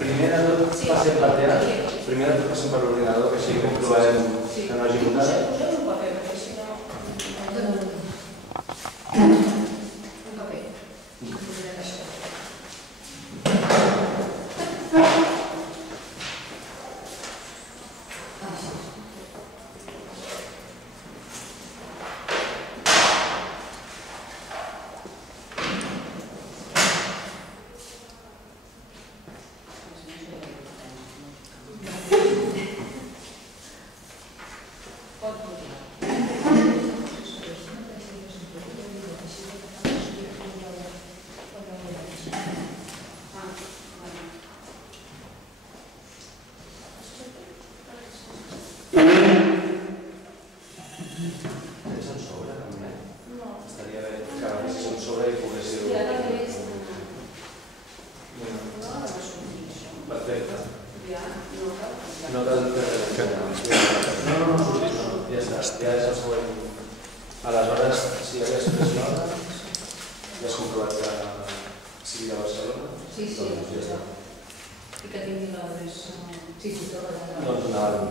Primer de tot passem per teatre, primer de tot passem per l'ordinador, que així comprovarem que no hagi votat. Poseu un paper, perquè si no... Un paper. Aleshores, si hi hagués més notes, ja has comprovat que sigui de Barcelona? Sí, sí. Doncs ja està. I que tingui l'adreça... Sí, sí, tot. Doncs endavant.